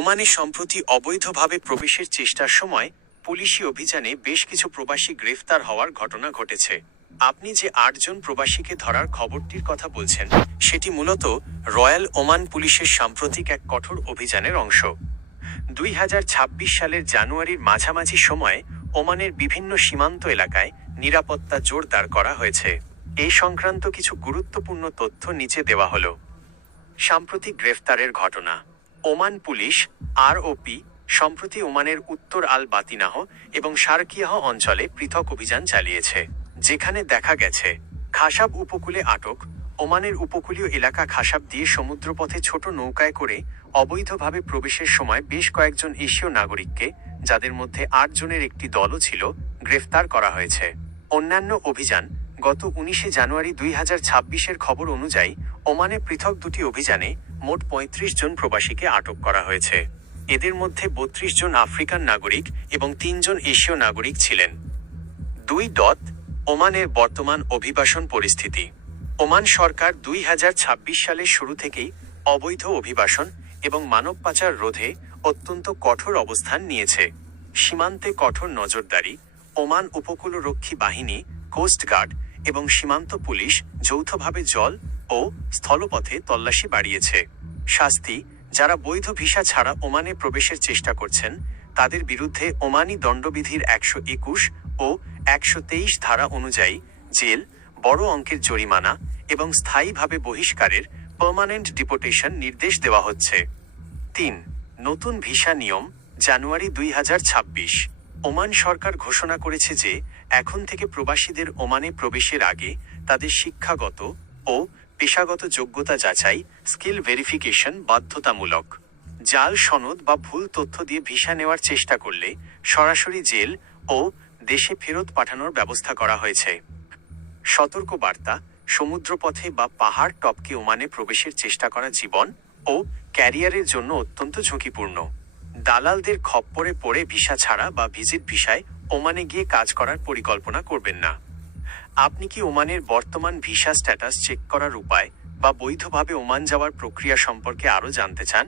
ওমানে সম্প্রতি অবৈধভাবে প্রবেশের চেষ্টার সময় পুলিশি অভিযানে বেশ কিছু প্রবাসী গ্রেফতার হওয়ার ঘটনা ঘটেছে। আপনি যে ৮ জন প্রবাসীকে ধরার খবরটির কথা বলছেন, সেটি মূলত রয়্যাল ওমান পুলিশের সাম্প্রতিক এক কঠোর অভিযানের অংশ। ২০২৬ সালের জানুয়ারির মাঝামাঝি সময়ে ওমানের বিভিন্ন সীমান্ত এলাকায় নিরাপত্তা জোরদার করা হয়েছে। এই সংক্রান্ত কিছু গুরুত্বপূর্ণ তথ্য নিচে দেওয়া হলো। সাম্প্রতিক গ্রেফতারের ঘটনা। ওমান পুলিশ আরওপি সম্প্রতি ওমানের উত্তর আল বাতিনাহ এবং শারকিয়াহ অঞ্চলে পৃথক অভিযান চালিয়েছে, যেখানে দেখা গেছে খাসাব উপকূলে আটক। ওমানের উপকূলীয় এলাকা খাসাব দিয়ে সমুদ্রপথে ছোট নৌকায় করে অবৈধভাবে প্রবেশের সময় বেশ কয়েকজন এশীয় নাগরিককে, যাদের মধ্যে ৮ জনের একটি দলও ছিল, গ্রেফতার করা হয়েছে। অন্যান্য অভিযান। গত ১৯ জানুয়ারি ২০২৬-এর খবর অনুযায়ী ওমানে পৃথক দুটি অভিযানে মোট ৩৫ জন প্রবাসীকে আটক করা হয়েছে। এদের মধ্যে ৩২ জন আফ্রিকান নাগরিক এবং ৩ জন এশীয় নাগরিক ছিলেন। ২. ওমানের বর্তমান অভিবাসন পরিস্থিতি। ওমান সরকার ২০২৬ সালের শুরু থেকেই অবৈধ অভিবাসন এবং মানব পাচার রোধে অত্যন্ত কঠোর অবস্থান নিয়েছে। সীমান্তে কঠোর নজরদারি, ওমান উপকূলরক্ষী বাহিনী, কোস্টগার্ড এবং সীমান্ত পুলিশ যৌথভাবে জল ও স্থলপথে তল্লাশি বাড়িয়েছে। শাস্তি। যারা বৈধ ভিসা ছাড়া ওমানে প্রবেশের চেষ্টা করছেন, তাদের বিরুদ্ধে ওমানি দণ্ডবিধির ১২১ ও ১২৩ ধারা অনুযায়ী জেল, বড় অঙ্কের জরিমানা এবং স্থায়ীভাবে বহিষ্কারের পার্মানেন্ট ডিপোর্টেশন নির্দেশ দেওয়া হচ্ছে। ৩. নতুন ভিসা নিয়ম। জানুয়ারি ২০২৬ ওমান সরকার ঘোষণা করেছে যে এখন থেকে প্রবাসীদের ওমানে প্রবেশের আগে তাদের শিক্ষাগত ও পেশাগত যোগ্যতা যাচাই স্কিল ভেরিফিকেশন বাধ্যতামূলক। জাল সনদ বা ভুল তথ্য দিয়ে ভিসা নেওয়ার চেষ্টা করলে সরাসরি জেল ও দেশে ফেরত পাঠানোর ব্যবস্থা করা হয়েছে। সতর্কবার্তা। সমুদ্রপথে বা পাহাড় টপকে ওমানে প্রবেশের চেষ্টা করা জীবন ও ক্যারিয়ারের জন্য অত্যন্ত ঝুঁকিপূর্ণ। দালালদের খপ্পরে পড়ে ভিসা ছাড়া বা ভিজিট ভিসায় ওমানে গিয়ে কাজ করার পরিকল্পনা করবেন না। আপনি কি ওমানের বর্তমান ভিসা স্ট্যাটাস চেক করার উপায় বা বৈধভাবে ওমান যাওয়ার প্রক্রিয়া সম্পর্কে আরও জানতে চান?